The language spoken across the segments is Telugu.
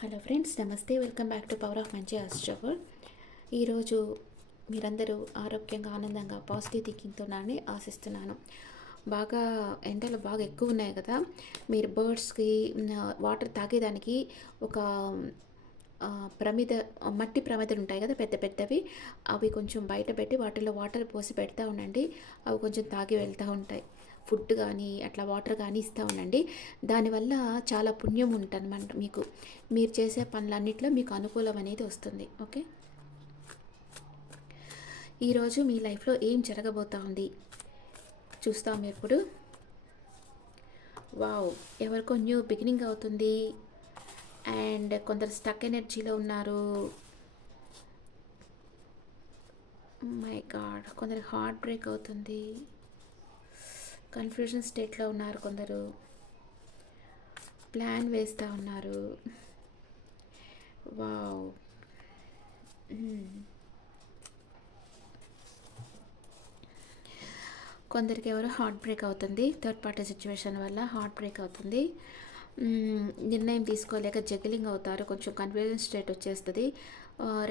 Hello friends namaste welcome back to power of మంచి అస్ట్రవర్ ఈరోజు మీరందరూ ఆరోగ్యంగా ఆనందంగా పాజిటివ్ థింకింగ్తో నాని ఆశిస్తున్నాను. బాగా ఎండలు బాగా ఎక్కువ ఉన్నాయి కదా. మీరు బర్డ్స్కి వాటర్ తాగేదానికి ఒక ప్రమిద మట్టి ప్రమిదలు ఉంటాయి కదా పెద్ద పెద్దవి. అవి కొంచెం బయట పెట్టి వాటిలో వాటర్ పోసి పెడతా ఉండండి. అవి కొంచెం తాగి వెళ్తూ ఉంటాయి. ఫుడ్ కానీ అట్లా వాటర్ కానీ ఇస్తూ ఉండండి. దానివల్ల చాలా పుణ్యం ఉంటుందన్నమాట మీకు. మీరు చేసే పనులన్నిట్లో మీకు అనుకూలం అనేది వస్తుంది. ఓకే? ఈరోజు మీ లైఫ్లో ఏం జరగబోతా ఉంది? చూస్తాం ఇప్పుడు వావ్! ఎవరికో న్యూ బిగినింగ్ అవుతుంది. అండ్ కొందరు స్టక్ ఎనర్జీలో ఉన్నారు. My God! కొందరు హార్ట్ బ్రేక్ అవుతుంది. కన్ఫ్యూజన్ స్టేట్లో ఉన్నారు కొందరు. ప్లాన్ వేస్తూ ఉన్నారు. వావ్. కొందరికి ఎవరో హార్ట్ బ్రేక్ అవుతుంది. థర్డ్ పార్టీ సిచ్యువేషన్ వల్ల హార్ట్ బ్రేక్ అవుతుంది. నిర్ణయం తీసుకోలేక జగిలింగ్ అవుతారు. కొంచెం కన్ఫ్యూజన్ స్టేట్ వచ్చేస్తుంది.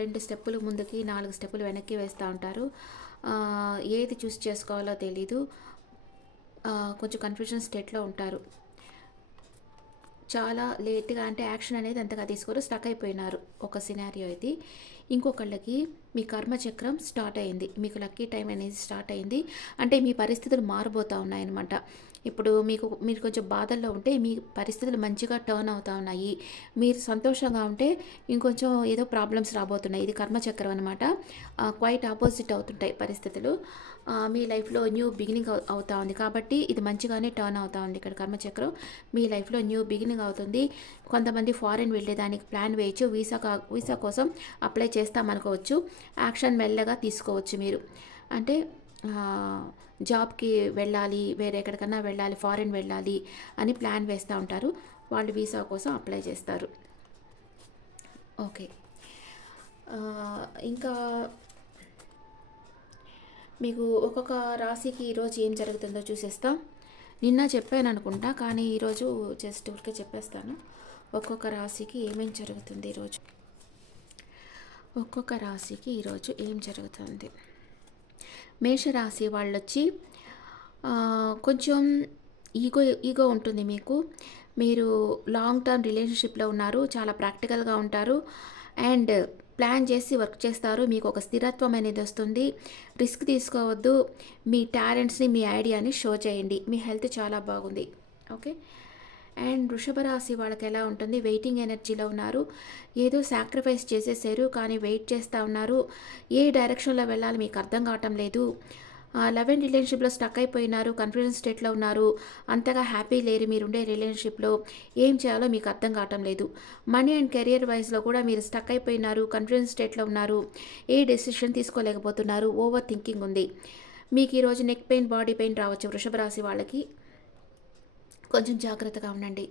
రెండు స్టెప్పులు ముందుకి నాలుగు స్టెప్పులు వెనక్కి వేస్తూ ఉంటారు. ఏది చూస్ చేసుకోవాలో తెలీదు. కొంచెం కన్ఫ్యూజన్ స్టేట్లో ఉంటారు. చాలా లేట్గా అంటే యాక్షన్ అనేది అంతగా తీసుకోరు స్టక్ అయిపోయినారు ఒక సినారియో ఇది ఇంకొకళ్ళకి మీ కర్మచక్రం స్టార్ట్ అయింది. మీకు లక్కీ టైం అనేది స్టార్ట్ అయింది. అంటే మీ పరిస్థితులు మారిపోతూ ఉన్నాయన్నమాట. ఇప్పుడు మీకు మీరు కొంచెం బాధల్లో ఉంటే మీ పరిస్థితులు మంచిగా టర్న్ అవుతా ఉన్నాయి. మీరు సంతోషంగా ఉంటే ఇంకొంచెం ఏదో ప్రాబ్లమ్స్ రాబోతున్నాయి. ఇది కర్మచక్రం అనమాట క్వైట్ ఆపోజిట్ అవుతుంటాయి పరిస్థితులు. మీ లైఫ్లో న్యూ బిగినింగ్ అవుతా ఉంది కాబట్టి ఇది మంచిగానే టర్న్ అవుతా ఉంది ఇక్కడ కర్మచక్రం. మీ లైఫ్లో న్యూ బిగినింగ్ అవుతుంది. కొంతమంది ఫారెన్ వెళ్ళేదానికి ప్లాన్ వేయచ్చు. వీసా కా వీసా కోసం అప్లై చేస్తామనుకోవచ్చు. యాక్షన్ మెల్లగా తీసుకోవచ్చు మీరు. అంటే జాబ్కి వెళ్ళాలి వేరే ఎక్కడికన్నా వెళ్ళాలి ఫారెన్ వెళ్ళాలి అని ప్లాన్ వేస్తూ ఉంటారు. వాళ్ళు వీసా కోసం అప్లై చేస్తారు. ఓకే. ఇంకా మీకు ఒక్కొక్క రాశికి ఈరోజు ఏం జరుగుతుందో చూసేస్తాం. నిన్న చెప్పాను అనుకుంటా కానీ ఈరోజు జస్ట్ ఊరికే చెప్పేస్తాను. ఒక్కొక్క రాశికి ఏమేం జరుగుతుంది ఈరోజు ఒక్కొక్క రాశికి ఈరోజు ఏం జరుగుతుంది? మేషరాశి వాళ్ళు వచ్చి కొంచెం ఈగో ఈగో ఉంటుంది మీకు. మీరు లాంగ్ టర్మ్ రిలేషన్షిప్లో ఉన్నారు చాలా ప్రాక్టికల్గా ఉంటారు అండ్ ప్లాన్ చేసి వర్క్ చేస్తారు. మీకు ఒక స్థిరత్వం అనేది వస్తుంది. రిస్క్ తీసుకోవద్దు. మీ టాలెంట్స్ని మీ ఐడియాని షో చేయండి. మీ హెల్త్ చాలా బాగుంది. ఓకే? అండ్ వృషభ రాశి వాళ్ళకి ఎలా ఉంటుంది? వెయిటింగ్ ఎనర్జీలో ఉన్నారు. ఏదో సాక్రిఫైస్ చేసేసారు కానీ వెయిట్ చేస్తూ ఉన్నారు. ఏ డైరెక్షన్లో వెళ్ళాలి మీకు అర్థం కావటం లేదు. లవ్ అండ్ రిలేషన్షిప్లో స్టక్ అయిపోయినారు కన్ఫ్యూజన్ స్టేట్లో ఉన్నారు. అంతగా హ్యాపీ లేరు మీరు ఉండే రిలేషన్షిప్లో. ఏం చేయాలో మీకు అర్థం కావటం లేదు. మనీ అండ్ కెరియర్ వైజ్లో కూడా మీరు స్టక్ అయిపోయినారు కన్ఫ్యూజన్ స్టేట్లో ఉన్నారు. ఏ డెసిషన్ తీసుకోలేకపోతున్నారు. ఓవర్ థింకింగ్ ఉంది. మీకు ఈరోజు నెక్ పెయిన్ బాడీ పెయిన్ రావచ్చు వృషభ రాశి వాళ్ళకి. కొంచెం జాగ్రత్తగా ఉండండి.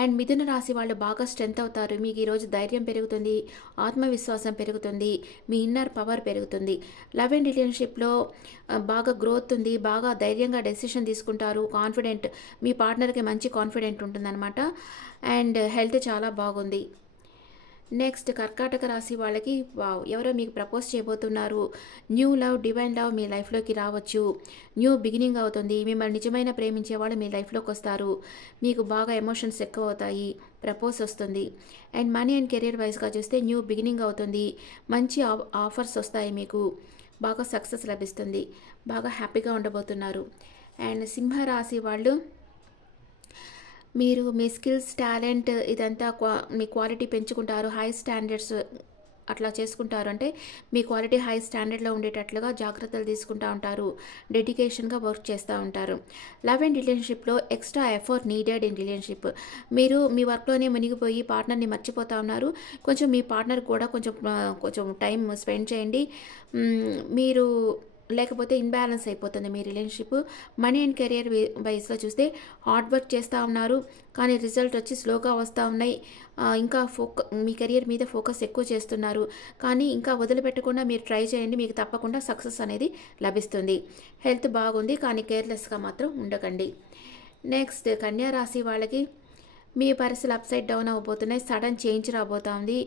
అండ్ మిథున రాశి వాళ్ళు బాగా స్ట్రెంత్ అవుతారు. మీకు ఈరోజు ధైర్యం పెరుగుతుంది ఆత్మవిశ్వాసం పెరుగుతుంది మీ ఇన్నర్ పవర్ పెరుగుతుంది. లవ్ అండ్ రిలేషన్షిప్లో బాగా గ్రోత్ ఉంది బాగా ధైర్యంగా డెసిషన్ తీసుకుంటారు. కాన్ఫిడెంట్ మీ పార్ట్నర్కి మంచి కాన్ఫిడెంట్ ఉంటుందన్నమాట. అండ్ హెల్త్ చాలా బాగుంది. నెక్స్ట్ కర్కాటక రాశి వాళ్ళకి వావ్ ఎవరో మీకు ప్రపోజ్ చేయబోతున్నారు. న్యూ లవ్ డివైన్ లవ్ మీ లైఫ్లోకి రావచ్చు. న్యూ బిగినింగ్ అవుతుంది. మిమ్మల్ని నిజమైన ప్రేమించే వాళ్ళు మీ లైఫ్లోకి వస్తారు. మీకు బాగా ఎమోషన్స్ ఎక్కువ అవుతాయి. ప్రపోజ్ వస్తుంది. అండ్ మనీ అండ్ కెరీర్ వైజ్గా చూస్తే న్యూ బిగినింగ్ అవుతుంది. మంచి ఆఫర్స్ వస్తాయి మీకు. బాగా సక్సెస్ లభిస్తుంది. బాగా హ్యాపీగా ఉండబోతున్నారు. అండ్ సింహరాశి వాళ్ళు మీరు మీ స్కిల్స్ టాలెంట్ ఇదంతా క్వా మీ క్వాలిటీ పెంచుకుంటారు హై స్టాండర్డ్స్ అట్లా చేసుకుంటారు అంటే మీ క్వాలిటీ హై స్టాండర్డ్లో ఉండేటట్లుగా జాగ్రత్తలు తీసుకుంటూ ఉంటారు డెడికేషన్గా వర్క్ చేస్తూ ఉంటారు. లవ్ అండ్ రిలేషన్షిప్లో extra effort needed in relationship. మీరు మీ వర్క్లోనే మునిగిపోయి పార్ట్నర్ని మర్చిపోతూ ఉన్నారు. కొంచెం మీ పార్ట్నర్ కూడా కొంచెం కొంచెం టైం స్పెండ్ చేయండి. మీరు లేకపోతే ఇన్బ్యాలెన్స్ అయిపోతుంది మీ రిలేషన్షిప్. మనీ అండ్ కెరియర్ వైస్లో చూస్తే హార్డ్ వర్క్ చేస్తూ ఉన్నారు. కానీ రిజల్ట్ వచ్చి స్లోగా వస్తూ ఉన్నాయి. ఇంకా ఫోక మీ కెరియర్ మీద ఫోకస్ ఎక్కువ చేస్తున్నారు. కానీ ఇంకా వదిలిపెట్టకుండా మీరు ట్రై చేయండి. మీకు తప్పకుండా సక్సెస్ అనేది లభిస్తుంది. హెల్త్ బాగుంది కానీ కేర్లెస్గా మాత్రం ఉండకండి. నెక్స్ట్ కన్యా రాశి వాళ్ళకి మీ పరిస్థితులు అప్సైడ్ డౌన్ అవబోతున్నాయి. సడన్ చేంజ్ రాబోతోంది.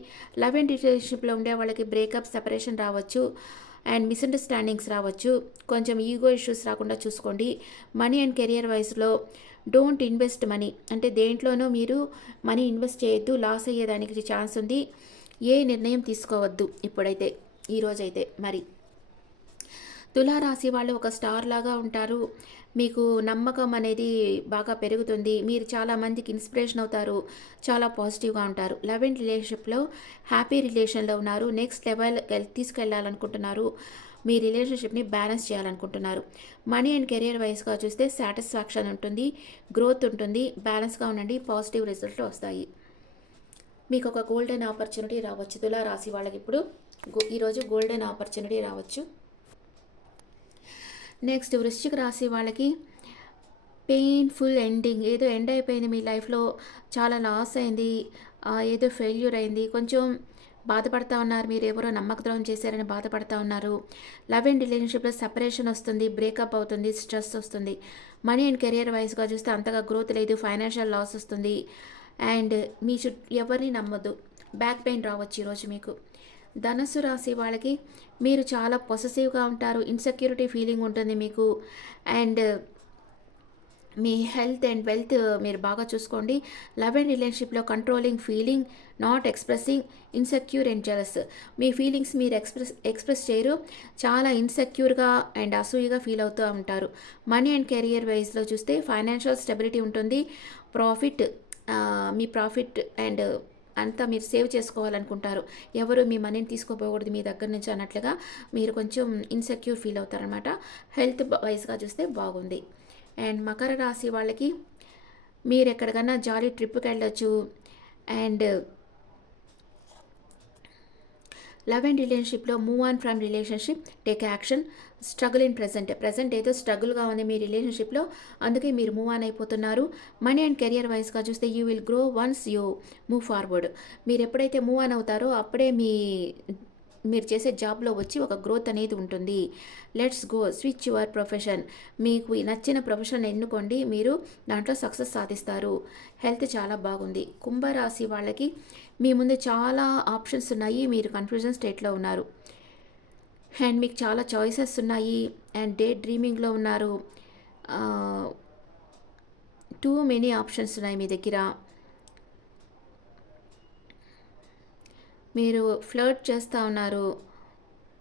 లవ్ అండ్ రిలేషన్షిప్లో ఉండే వాళ్ళకి బ్రేకప్ సెపరేషన్ రావచ్చు. అండ్ మిస్అండర్స్టాండింగ్స్ రావచ్చు. కొంచెం ఈగో ఇష్యూస్ రాకుండా చూసుకోండి. మనీ అండ్ కెరియర్ వైస్లో డోంట్ ఇన్వెస్ట్ మనీ. అంటే దేంట్లోనూ మీరు మనీ ఇన్వెస్ట్ చేయొద్దు. లాస్ అయ్యేదానికి ఛాన్స్ ఉంది. ఏ నిర్ణయం తీసుకోవద్దు. ఇప్పుడైతే ఈరోజైతే మరి. తులారాశి వాళ్ళు ఒక స్టార్ లాగా ఉంటారు. మీకు నమ్మకం అనేది బాగా పెరుగుతుంది. మీరు చాలా మందికి ఇన్స్పిరేషన్ అవుతారు. చాలా పాజిటివ్గా ఉంటారు. లవ్ అండ్ రిలేషన్షిప్లో హ్యాపీ రిలేషన్లో ఉన్నారు. నెక్స్ట్ లెవెల్ తీసుకెళ్ళాలనుకుంటున్నారు. మీ రిలేషన్షిప్ని బ్యాలెన్స్ చేయాలనుకుంటున్నారు. మనీ అండ్ కెరియర్ వైస్గా చూస్తే సాటిస్ఫాక్షన్ ఉంటుంది. గ్రోత్ ఉంటుంది. బ్యాలెన్స్గా ఉండండి. పాజిటివ్ రిజల్ట్లు వస్తాయి. మీకు ఒక గోల్డెన్ ఆపర్చునిటీ రావచ్చు. తులా రాశి వాళ్ళకి ఇప్పుడు గో- ఈరోజు గోల్డెన్ ఆపర్చునిటీ రావచ్చు. నెక్స్ట్ వృశ్చిక రాశి వాళ్ళకి పెయిన్ఫుల్ ఎండింగ్ ఏదో ఎండ్ అయిపోయింది మీ లైఫ్లో చాలా లాస్ అయింది. ఏదో ఫెయిల్యూర్ అయింది. కొంచెం బాధపడతా ఉన్నారు. మీరు ఎవరో నమ్మకద్రోహం చేశారని బాధపడతా ఉన్నారు. లవ్ అండ్ రిలేషన్షిప్లో సెపరేషన్ వస్తుంది. బ్రేకప్ అవుతుంది. స్ట్రెస్ వస్తుంది. మనీ అండ్ కెరియర్ వైజ్గా చూస్తే అంతగా గ్రోత్ లేదు. ఫైనాన్షియల్ లాస్ వస్తుంది. అండ్ మీ చుట్టూ ఎవరిని నమ్మొద్దు. బ్యాక్ పెయిన్ రావచ్చు ఈరోజు మీకు. ధనస్సు రాశి వాళ్ళకి మీరు చాలా పొసెసివ్గా ఉంటారు ఇన్సెక్యూరిటీ ఫీలింగ్ ఉంటుంది మీకు. అండ్ uh, మీ హెల్త్ అండ్ వెల్త్ మీరు బాగా చూసుకోండి. లవ్ అండ్ రిలేషన్షిప్లో controlling feeling not expressing insecure and jealous me feelings మీరు ఎక్స్ప్రెస్ ఎక్స్ప్రెస్ చేయరు. చాలా ఇన్సెక్యూర్గా అండ్ అసూయగా ఫీల్ అవుతూ ఉంటారు. మనీ అండ్ కెరియర్ వైజ్లో చూస్తే ఫైనాన్షియల్ స్టెబిలిటీ ఉంటుంది. ప్రాఫిట్ uh, మీ ప్రాఫిట్ అండ్ అంతా మీరు సేవ్ చేసుకోవాలనుకుంటారు. ఎవరు మీ మనీని తీసుకోపోకూడదు మీ దగ్గర నుంచి అన్నట్లుగా మీరు కొంచెం ఇన్సెక్యూర్ ఫీల్ అవుతారనమాట హెల్త్ వైజ్గా చూస్తే బాగుంది. అండ్ మకర రాశి వాళ్ళకి మీరు ఎక్కడికన్నా జాలీ ట్రిప్కి వెళ్ళొచ్చు. అండ్ లవ్ అండ్ రిలేషన్షిప్లో move on from relationship take action struggle in present present ఏదో స్ట్రగుల్గా ఉంది మీ రిలేషన్షిప్లో అందుకే మీరు మూవ్ ఆన్ అయిపోతున్నారు. మనీ అండ్ కెరియర్ వైజ్గా చూస్తే you will grow once you move forward. మీరు ఎప్పుడైతే మూవ్ ఆన్ అవుతారో అప్పుడే మీ మీరు చేసే జాబ్లో వచ్చి ఒక గ్రోత్ అనేది ఉంటుంది. Let's go switch your profession మీకు నచ్చిన ప్రొఫెషన్ ఎన్నుకోండి. మీరు దాంట్లో సక్సెస్ సాధిస్తారు. హెల్త్ చాలా బాగుంది. కుంభరాశి వాళ్ళకి మీ ముందు చాలా ఆప్షన్స్ ఉన్నాయి. మీరు కన్ఫ్యూజన్ స్టేట్లో ఉన్నారు. అండ్ మీకు చాలా చాయిసెస్ ఉన్నాయి. అండ్ డే డ్రీమింగ్లో ఉన్నారు. టూ మెనీ ఆప్షన్స్ ఉన్నాయి మీ దగ్గర. మీరు ఫ్లర్ట్ చేస్తూ ఉన్నారు.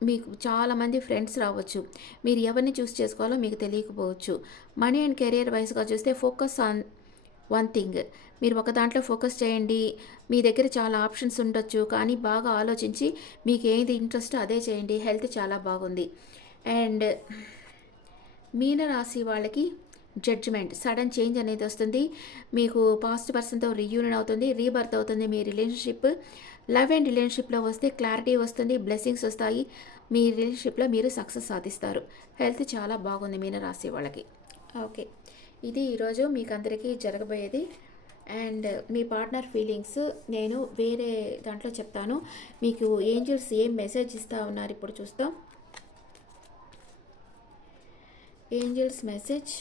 మీకు చాలామంది ఫ్రెండ్స్ రావచ్చు. మీరు ఎవరిని చూస్ చేసుకోవాలో మీకు తెలియకపోవచ్చు. మనీ అండ్ కెరియర్ వైస్గా చూస్తే ఫోకస్ ఆన్ వన్ థింగ్ మీరు ఒక దాంట్లో ఫోకస్ చేయండి. మీ దగ్గర చాలా ఆప్షన్స్ ఉండొచ్చు. కానీ బాగా ఆలోచించి మీకు ఏది ఇంట్రెస్ట్ అదే చేయండి. హెల్త్ చాలా బాగుంది. అండ్ మీనరాశి వాళ్ళకి జడ్జిమెంట్ సడన్ చేంజ్ అనేది వస్తుంది. మీకు పాస్ట్ పర్సన్తో రీయూనియన్ అవుతుంది రీబర్త్ అవుతుంది మీ రిలేషన్షిప్ లవ్ అండ్ రిలేషన్షిప్లో వస్తే క్లారిటీ వస్తుంది బ్లెస్సింగ్స్ వస్తాయి. మీ రిలేషన్షిప్లో మీరు సక్సెస్ సాధిస్తారు. హెల్త్ చాలా బాగుంది మీన రాసే వాళ్ళకి. ఓకే ఇది ఈరోజు మీకు అందరికీ జరగబోయేది. అండ్ మీ పార్ట్నర్ ఫీలింగ్స్ నేను వేరే దాంట్లో చెప్తాను. మీకు ఏంజల్స్ ఏం మెసేజ్ ఇస్తా ఉన్నారు ఇప్పుడు చూస్తాం. ఏంజల్స్ మెసేజ్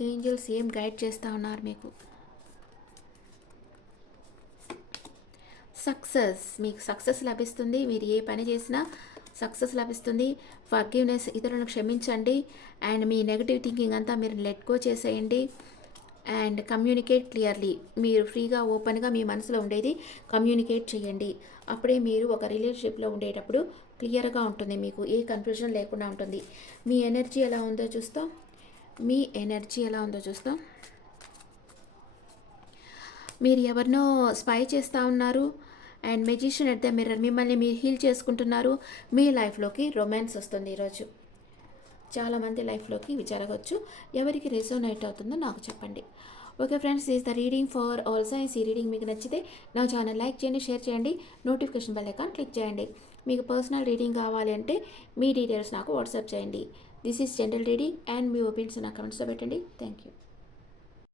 ఏంజల్స్ ఏం గైడ్ చేస్తూ ఉన్నారు మీకు? సక్సెస్. మీకు సక్సెస్ లభిస్తుంది. మీరు ఏ పని చేసినా సక్సెస్ లభిస్తుంది. ఫర్గివ్నెస్ ఇతరులను క్షమించండి. అండ్ మీ నెగిటివ్ థింకింగ్ అంతా మీరు లెట్ గో చేసేయండి. And communicate clearly. మీరు ఫ్రీగా ఓపెన్గా మీ మనసులో ఉండేది కమ్యూనికేట్ చేయండి. అప్పుడే మీరు ఒక రిలేషన్షిప్లో ఉండేటప్పుడు క్లియర్గా ఉంటుంది మీకు. ఏ కన్ఫ్యూజన్ లేకుండా ఉంటుంది. మీ ఎనర్జీ ఎలా ఉందో చూస్తాం. మీ ఎనర్జీ ఎలా ఉందో చూస్తాం. మీరు ఎవరినో స్పై చేస్తూ ఉన్నారు. And magician at the mirror మిమ్మల్ని మీరు హీల్ చేసుకుంటున్నారు. మీ లైఫ్లోకి రొమాన్స్ వస్తుంది ఈరోజు. చాలామంది లైఫ్లోకి ఇవి జరగవచ్చు ఎవరికి రెజోనేట్ అవుతుందో నాకు చెప్పండి. Okay friends is the reading for all signs. ఈ రీడింగ్ మీకు నచ్చితే నా ఛానల్ లైక్ చేయండి షేర్ చేయండి నోటిఫికేషన్ బెల్ ఐకాన్ క్లిక్ చేయండి. మీకు పర్సనల్ రీడింగ్ కావాలి అంటే మీ డీటెయిల్స్ నాకు వాట్సాప్ చేయండి. This is general reading and me opinions నా కమెంట్స్లో పెట్టండి. Thank you